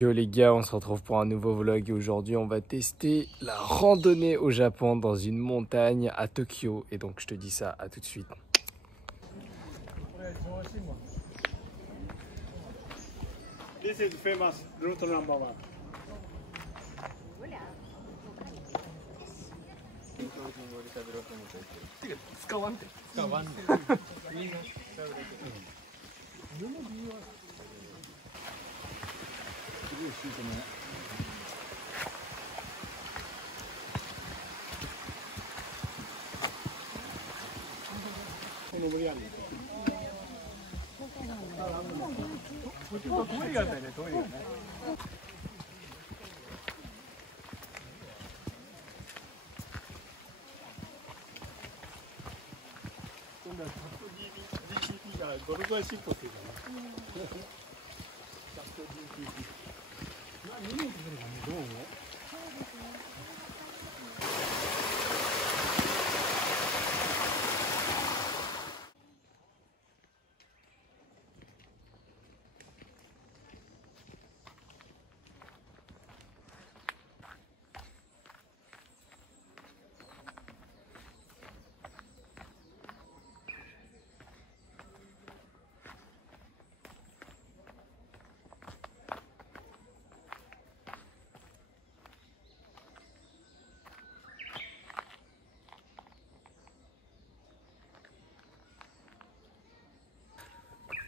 Yo les gars, on se retrouve pour un nouveau vlog et aujourd'hui on va tester la randonnée au Japon dans une montagne à Tokyo. Et donc je te dis ça, à tout de suite. This is famous route number one.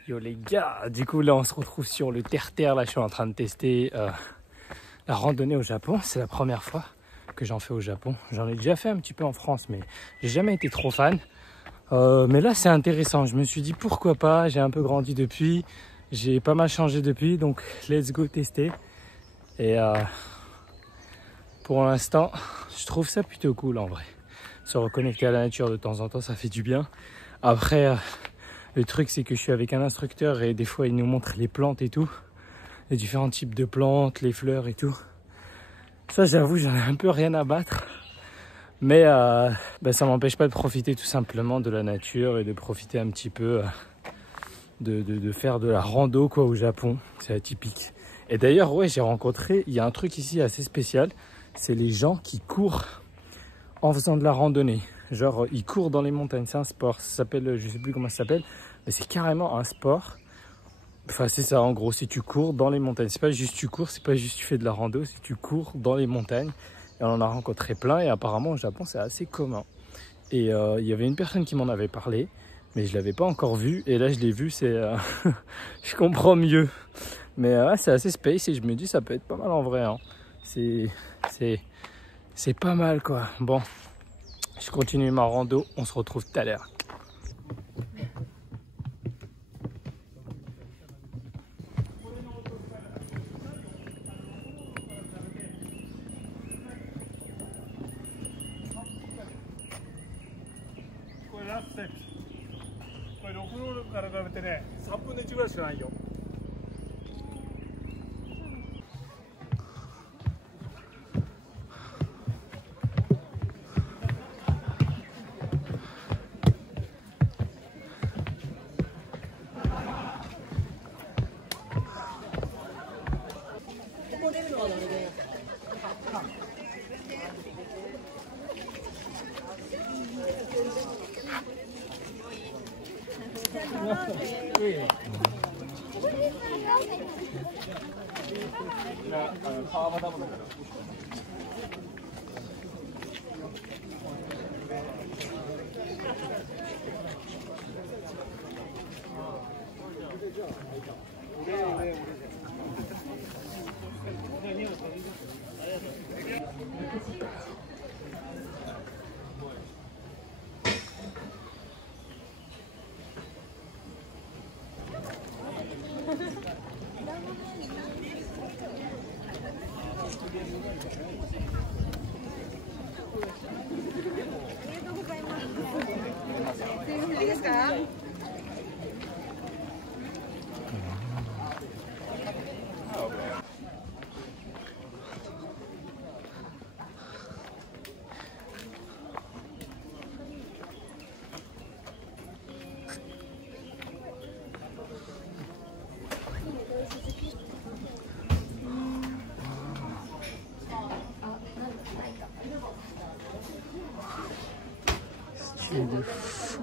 Yo les gars, du coup là on se retrouve sur le terre-terre. Là je suis en train de tester la randonnée au Japon. C'est la première fois que j'en fais au Japon. J'en ai déjà fait un petit peu en France mais j'ai jamais été trop fan. Mais là c'est intéressant, je me suis dit pourquoi pas, j'ai un peu grandi depuis, j'ai pas mal changé depuis, donc let's go tester. Et pour l'instant je trouve ça plutôt cool en vrai. Se reconnecter à la nature de temps en temps ça fait du bien. Après le truc c'est que je suis avec un instructeur et des fois il nous montre les plantes et tout, les différents types de plantes, les fleurs et tout. Ça j'avoue j'en ai un peu rien à battre. Mais ça m'empêche pas de profiter tout simplement de la nature et de profiter un petit peu de faire de la rando quoi au Japon. C'est atypique. Et d'ailleurs ouais j'ai rencontré, il y a un truc ici assez spécial, c'est les gens qui courent en faisant de la randonnée. Genre ils courent dans les montagnes, c'est un sport, ça s'appelle, je sais plus comment ça s'appelle, mais c'est carrément un sport. Enfin c'est ça en gros, si tu cours dans les montagnes, c'est pas juste tu cours, c'est pas juste tu fais de la rando, c'est tu cours dans les montagnes. Et on en a rencontré plein et apparemment au Japon c'est assez commun. Et il y avait une personne qui m'en avait parlé, mais je l'avais pas encore vu. Et là je l'ai vu, c'est je comprends mieux. Mais c'est assez space et je me dis ça peut être pas mal en vrai. Hein. C'est pas mal quoi. Bon, je continue ma rando, on se retrouve tout à l'heure. de fou.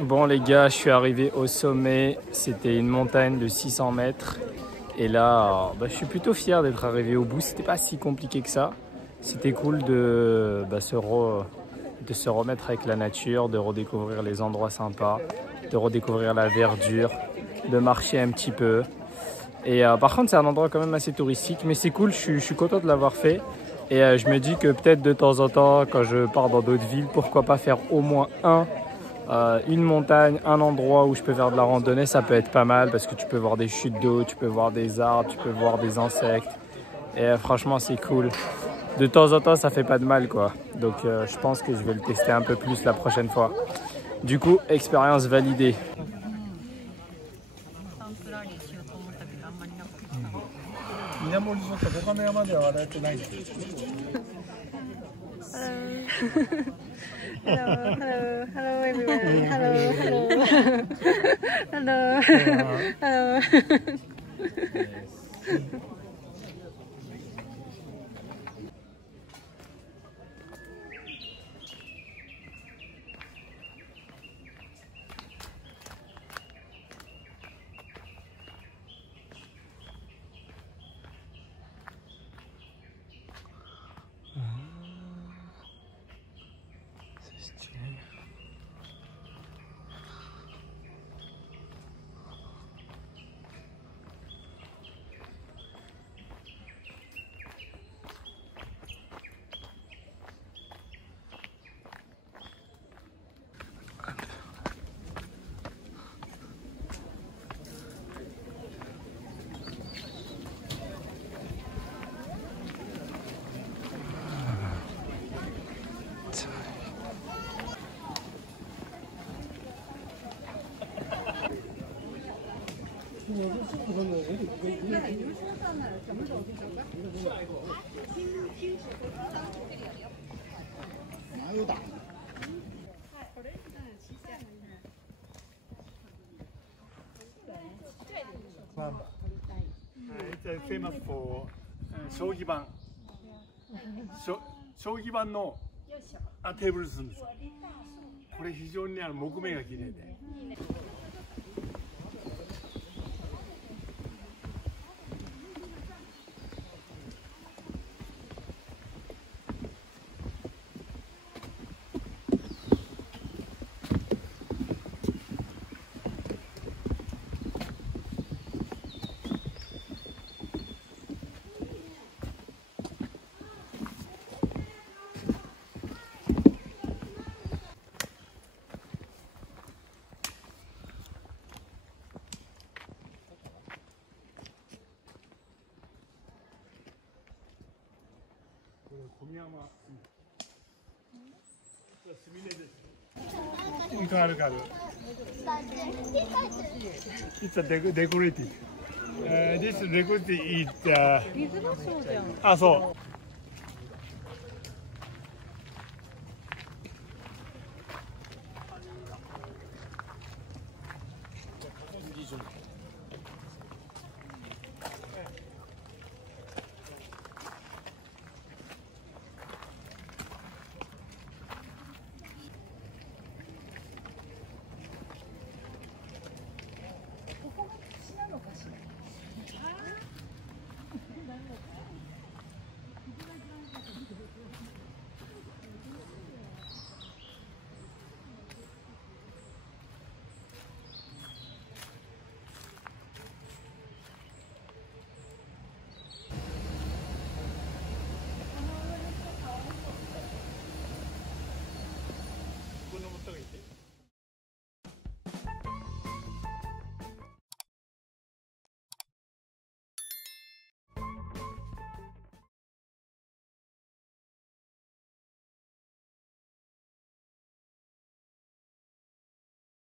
Bon les gars, je suis arrivé au sommet, c'était une montagne de 600 mètres et là je suis plutôt fier d'être arrivé au bout, c'était pas si compliqué que ça. C'était cool de se remettre avec la nature, de redécouvrir les endroits sympas, de redécouvrir la verdure, de marcher un petit peu. Et par contre c'est un endroit quand même assez touristique, mais c'est cool, je suis content de l'avoir fait. Et je me dis que peut-être de temps en temps, quand je pars dans d'autres villes, pourquoi pas faire au moins une montagne, un endroit où je peux faire de la randonnée, ça peut être pas mal parce que tu peux voir des chutes d'eau, tu peux voir des arbres, tu peux voir des insectes. Et franchement c'est cool. De temps en temps ça fait pas de mal quoi. Donc je pense que je vais le tester un peu plus la prochaine fois. Du coup, expérience validée. Hello, hello, hello everyone. Hello, hello. Hello. Hello. It's famous for 将棋盤。将棋盤のテーブルするんです。これ非常に木目が綺麗で。小宮山スミレです。いかがあるか。It's a decorated. This decorated is 水もそうじゃん。あ、そう。